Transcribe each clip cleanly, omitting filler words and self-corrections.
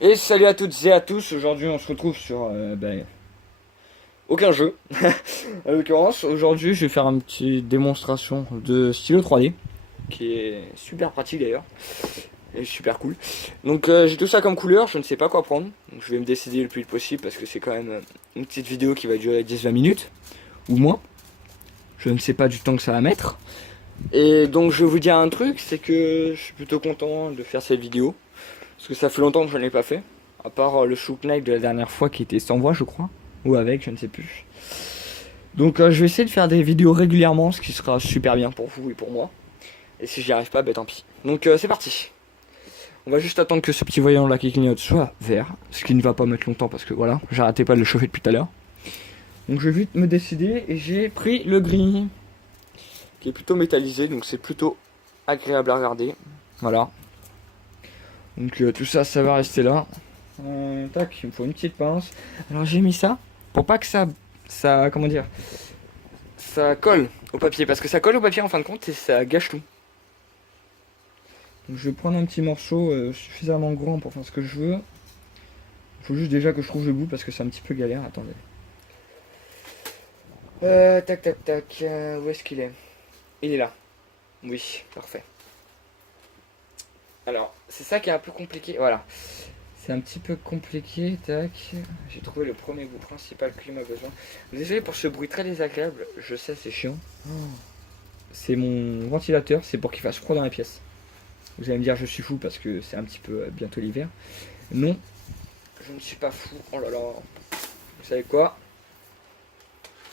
Et salut à toutes et à tous, aujourd'hui on se retrouve sur aucun jeu. En l'occurrence, aujourd'hui je vais faire une petite démonstration de stylo 3D, qui est super pratique d'ailleurs, et super cool. Donc j'ai tout ça comme couleur, je ne sais pas quoi prendre, donc je vais me décider le plus vite possible parce que c'est quand même une petite vidéo qui va durer 10-20 minutes, ou moins. Je ne sais pas du temps que ça va mettre. Et donc je vais vous dire un truc, c'est que je suis plutôt content de faire cette vidéo. Parce que ça fait longtemps que je ne l'ai pas fait. À part le Shook Knight de la dernière fois qui était sans voix, je crois. Ou avec, je ne sais plus. Donc je vais essayer de faire des vidéos régulièrement, ce qui sera super bien pour vous et pour moi. Et si j'y arrive pas, tant pis. Donc c'est parti. On va juste attendre que ce petit voyant là qui clignote soit vert. Ce qui ne va pas mettre longtemps parce que voilà, j'arrêtais pas de le chauffer depuis tout à l'heure. Donc je vais vite me décider et j'ai pris le gris. Qui est plutôt métallisé, donc c'est plutôt agréable à regarder. Voilà. Donc tout ça, ça va rester là. Tac, il me faut une petite pince. Alors j'ai mis ça pour pas que comment dire, ça colle au papier, parce que ça colle au papier en fin de compte et ça gâche tout. Donc je vais prendre un petit morceau suffisamment grand pour faire ce que je veux. Il faut juste déjà que je trouve le bout parce que c'est un petit peu galère. Attendez. Tac tac tac. Où est-ce qu'il est? Il est là. Oui, parfait. Alors, c'est ça qui est un peu compliqué. Voilà. C'est un petit peu compliqué, tac. J'ai trouvé le premier bout principal qu'il m'a besoin. Désolé pour ce bruit très désagréable, je sais c'est chiant. C'est mon ventilateur, c'est pour qu'il fasse froid dans la pièce. Vous allez me dire je suis fou parce que c'est un petit peu bientôt l'hiver. Non, je ne suis pas fou. Oh là là. Vous savez quoi?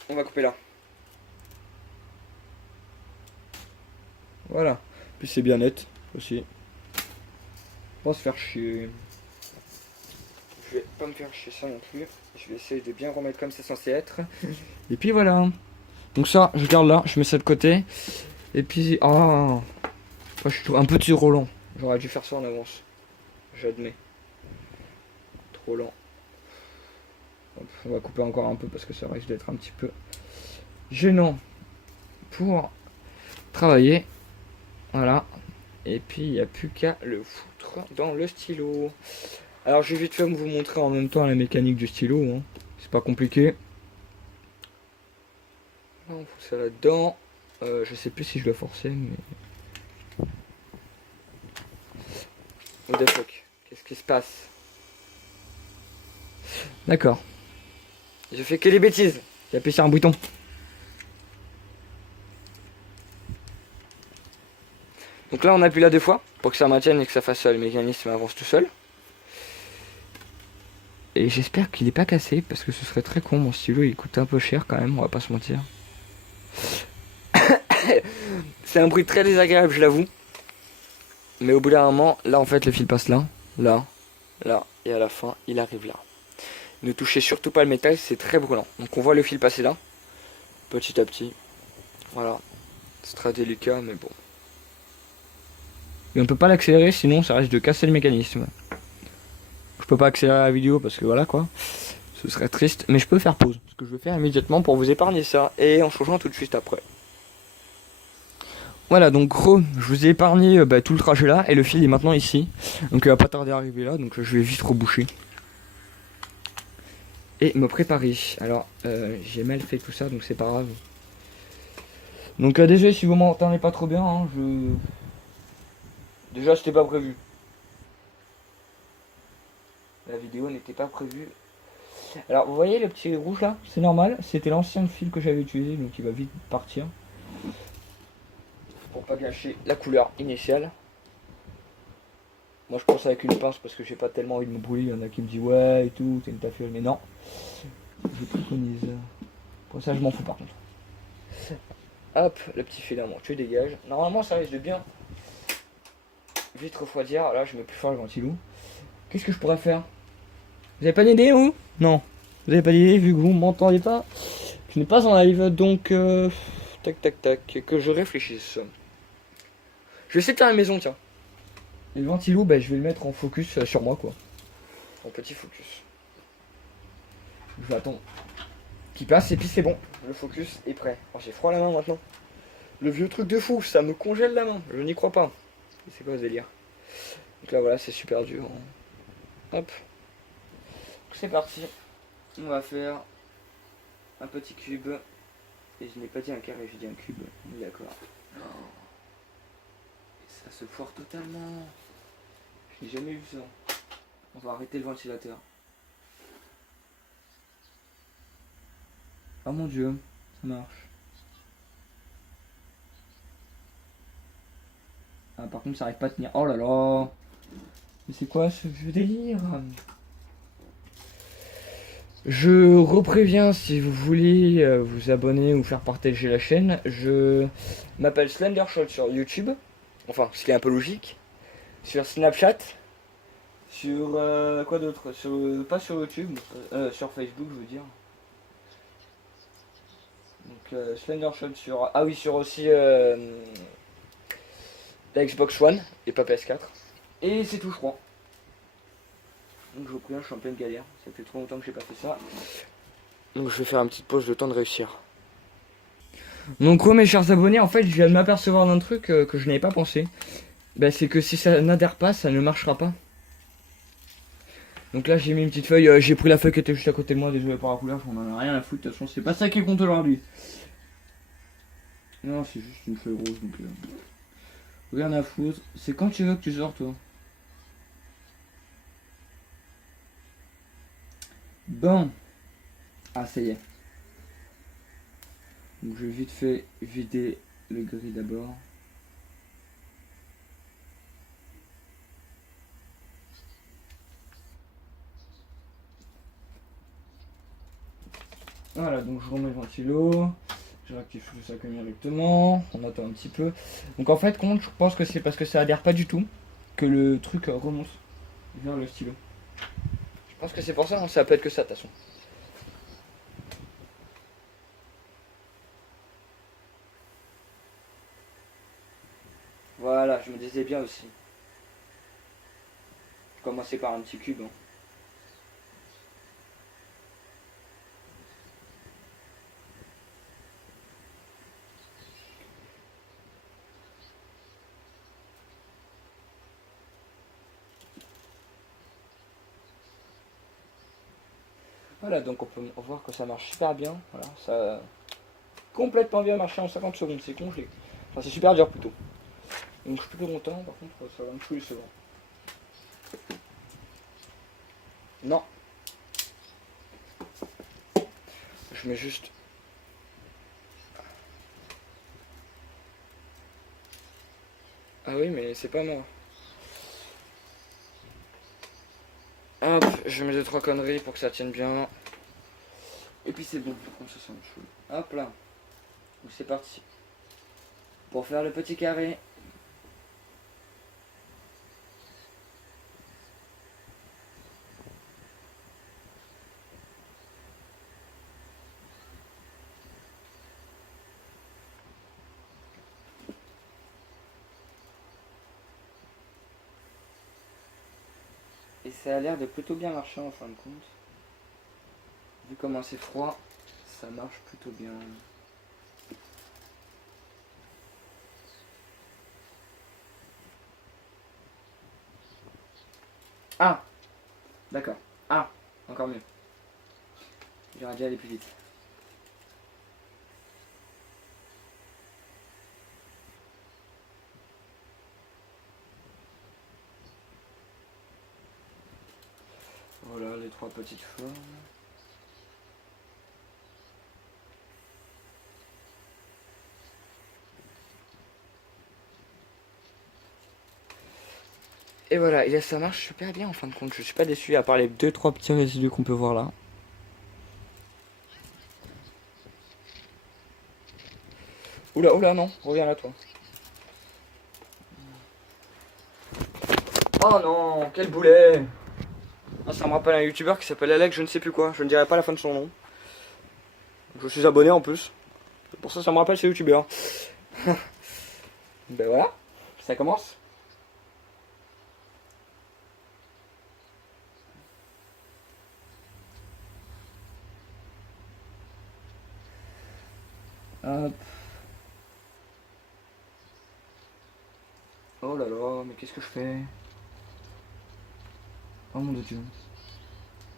On va couper là. Voilà. Puis c'est bien net aussi. Pas se faire chier. Je vais pas me faire chier ça non plus. Je vais essayer de bien remettre comme c'est censé être. Et puis voilà. Donc ça, je garde là, je mets ça de côté. Et puis, oh, je suis un petit trop lent. J'aurais dû faire ça en avance. J'admets. Trop lent. Hop, on va couper encore un peu parce que ça risque d'être un petit peu gênant pour travailler. Voilà. Et puis, il n'y a plus qu'à le foutre dans le stylo. Alors, je vais vite fait vous montrer en même temps la mécanique du stylo. Hein. C'est pas compliqué. On fout ça là-dedans. Je sais plus si je dois forcer, mais... What the fuck? Qu'est-ce qui se passe? D'accord. Je fais que des bêtises. J'ai appuyé sur un bouton. Donc là, on appuie là 2 fois pour que ça maintienne et que ça fasse le mécanisme avance tout seul. Et j'espère qu'il n'est pas cassé parce que ce serait très con. Mon stylo il coûte un peu cher quand même, on va pas se mentir. C'est un bruit très désagréable, je l'avoue. Mais au bout d'un moment, là en fait, le fil passe là, là, là, et à la fin, il arrive là. Ne touchez surtout pas le métal, c'est très brûlant. Donc on voit le fil passer là, petit à petit. Voilà. C'est très délicat, mais bon. Et on peut pas l'accélérer, sinon ça risque de casser le mécanisme. Je peux pas accélérer la vidéo parce que voilà quoi. Ce serait triste, mais je peux faire pause. Ce que je vais faire immédiatement pour vous épargner ça. Et en changeant tout de suite après. Voilà, donc gros, je vous ai épargné tout le trajet là. Et le fil est maintenant ici. Donc il va pas tarder à arriver là. Donc je vais vite reboucher. Et me préparer. Alors, j'ai mal fait tout ça, donc c'est pas grave. Donc désolé si vous m'entendez pas trop bien. Hein, déjà, c'était pas prévu. La vidéo n'était pas prévue. Alors, vous voyez le petit rouge là? C'est normal. C'était l'ancien fil que j'avais utilisé, donc il va vite partir. Pour pas gâcher la couleur initiale. Moi, je pense avec une pince parce que j'ai pas tellement envie de me brûler. Il y en a qui me disent ouais et tout, t'es une tafiole, mais non. Je préconise. Pour ça, je m'en fous par contre. Hop, le petit filament, tu dégages. Normalement, ça risque de bien vite refroidir. Là, je mets plus fort le ventilou. Qu'est-ce que je pourrais faire? Vous avez pas d'idée ou? Non. Vous avez pas d'idée vu que vous m'entendez pas? Je n'ai pas en live, donc tac tac tac, que je réfléchisse. Je vais essayer de faire la maison, tiens. Et le ventilou, je vais le mettre en focus sur moi, quoi. En petit focus. Je vais attendre qu'il passe et puis c'est bon. Le focus est prêt. Oh, j'ai froid à la main maintenant. Le vieux truc de fou, ça me congèle la main. Je n'y crois pas. C'est quoi ce délire? Donc là, voilà, c'est super dur. Hein. Hop. C'est parti. On va faire un petit cube. Et je n'ai pas dit un carré, j'ai dit un cube. D'accord. Et ça se foire totalement. Je n'ai jamais vu ça. On va arrêter le ventilateur. Oh mon dieu, ça marche. Ah, par contre, ça arrive pas à tenir. Oh là là. Mais c'est quoi ce vieux délire? Je repréviens si vous voulez vous abonner ou faire partager la chaîne. Je m'appelle Slendershot sur YouTube. Enfin, ce qui est un peu logique. Sur Snapchat. Sur quoi d'autre? Pas sur YouTube. Sur Facebook, je veux dire. Donc Slendershot sur... Ah oui, sur aussi la Xbox One et pas PS4. Et c'est tout, je crois. Donc je vous préviens, je suis en pleine galère. Ça fait trop longtemps que j'ai pas fait ça. Donc je vais faire une petite pause de temps de réussir. Donc mes chers abonnés, en fait je viens de m'apercevoir d'un truc que je n'avais pas pensé. Bah, c'est que si ça n'adhère pas, ça ne marchera pas. Donc là j'ai mis une petite feuille, j'ai pris la feuille qui était juste à côté de moi, désolé pour la couleur, j'en ai rien à foutre, de toute façon c'est pas ça qui compte aujourd'hui. Non, c'est juste une feuille rose, donc rien à foutre. C'est quand tu veux que tu sors, toi. Bon. Ah, ça y est. Donc je vais vite fait vider le gris d'abord. Voilà, donc je remets le ventilo. Je réactive tout ça correctement. On attend un petit peu. Donc en fait, je pense que c'est parce que ça adhère pas du tout que le truc remonte vers le stylo. Je pense que c'est pour ça, ça peut être que ça de toute façon. Voilà, je me disais bien aussi. Je commençais par un petit cube. Hein. Voilà, donc on peut voir que ça marche super bien. Voilà, ça a complètement bien marché en 50 secondes, c'est congelé. Enfin, c'est super dur plutôt. Donc je suis plutôt content, par contre, ça va me saouler souvent. Non. Je mets juste... Ah oui, mais c'est pas moi. Hop, je mets 2-3 conneries pour que ça tienne bien. Et puis c'est bon, comme ça me saoule. Hop là. Donc c'est parti. Pour faire le petit carré. Et ça a l'air de plutôt bien marcher en fin de compte. Vu comment c'est froid, ça marche plutôt bien. Ah, d'accord. Ah, encore mieux. J'aurais dû aller plus vite. Voilà les 3 petites formes. Et voilà, et là ça marche super bien en fin de compte. Je suis pas déçu à part les 2-3 petits résidus qu'on peut voir là. Oula, oula, non, reviens là toi. Oh non, quel boulet! Ah, ça me rappelle un youtubeur qui s'appelle Alex, je ne sais plus quoi, je ne dirai pas la fin de son nom. Je suis abonné en plus. Pour ça, ça me rappelle ce youtubeur. Ben voilà, ça commence. Hop. Oh là là, mais qu'est-ce que je fais? Oh mon dieu.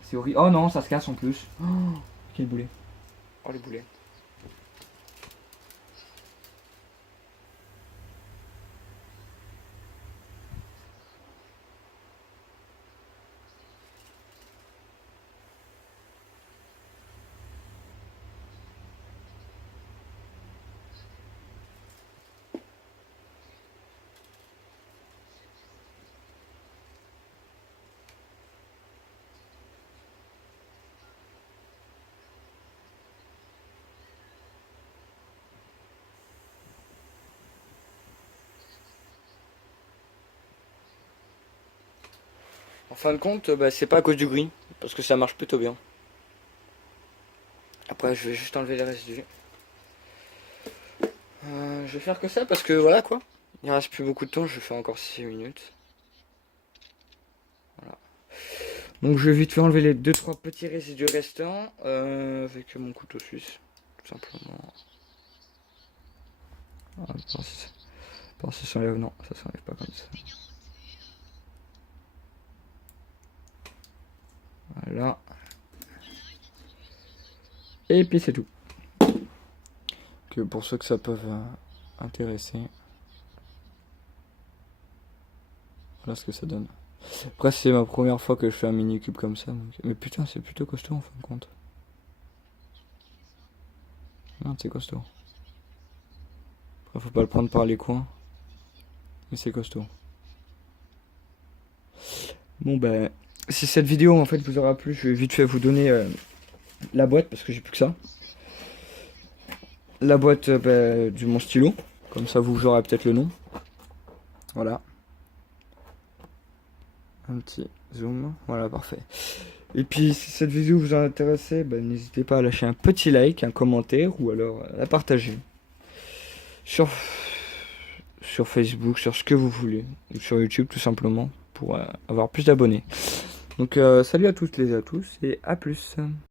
C'est horrible. Oh non, ça se casse en plus. Oh, quel boulet. Oh les boulets. En fin de compte, bah, c'est pas à cause du green, parce que ça marche plutôt bien. Après, je vais juste enlever les résidus. Je vais faire que ça parce que voilà quoi. Il reste plus beaucoup de temps, je vais faire encore 6 minutes. Voilà. Donc je vais vite fait enlever les 2-3 petits résidus restants avec mon couteau suisse, tout simplement. Ah, si ça s'enlève, non, ça s'enlève pas comme ça. Voilà. Et puis c'est tout. Que pour ceux que ça peut intéresser. Voilà ce que ça donne. Après c'est ma première fois que je fais un mini cube comme ça. Donc... Mais putain c'est plutôt costaud en fin de compte. Non c'est costaud. Après faut pas le prendre par les coins. Mais c'est costaud. Bon ben, si cette vidéo en fait vous aura plu, je vais vite fait vous donner la boîte parce que j'ai plus que ça. La boîte du mon stylo, comme ça vous aurez peut-être le nom. Voilà. Un petit zoom, voilà parfait. Et puis si cette vidéo vous a intéressé, n'hésitez pas à lâcher un petit like, un commentaire ou alors à la partager. Sur Facebook, sur ce que vous voulez, ou sur YouTube tout simplement, pour avoir plus d'abonnés. Donc salut à toutes et à tous et à plus.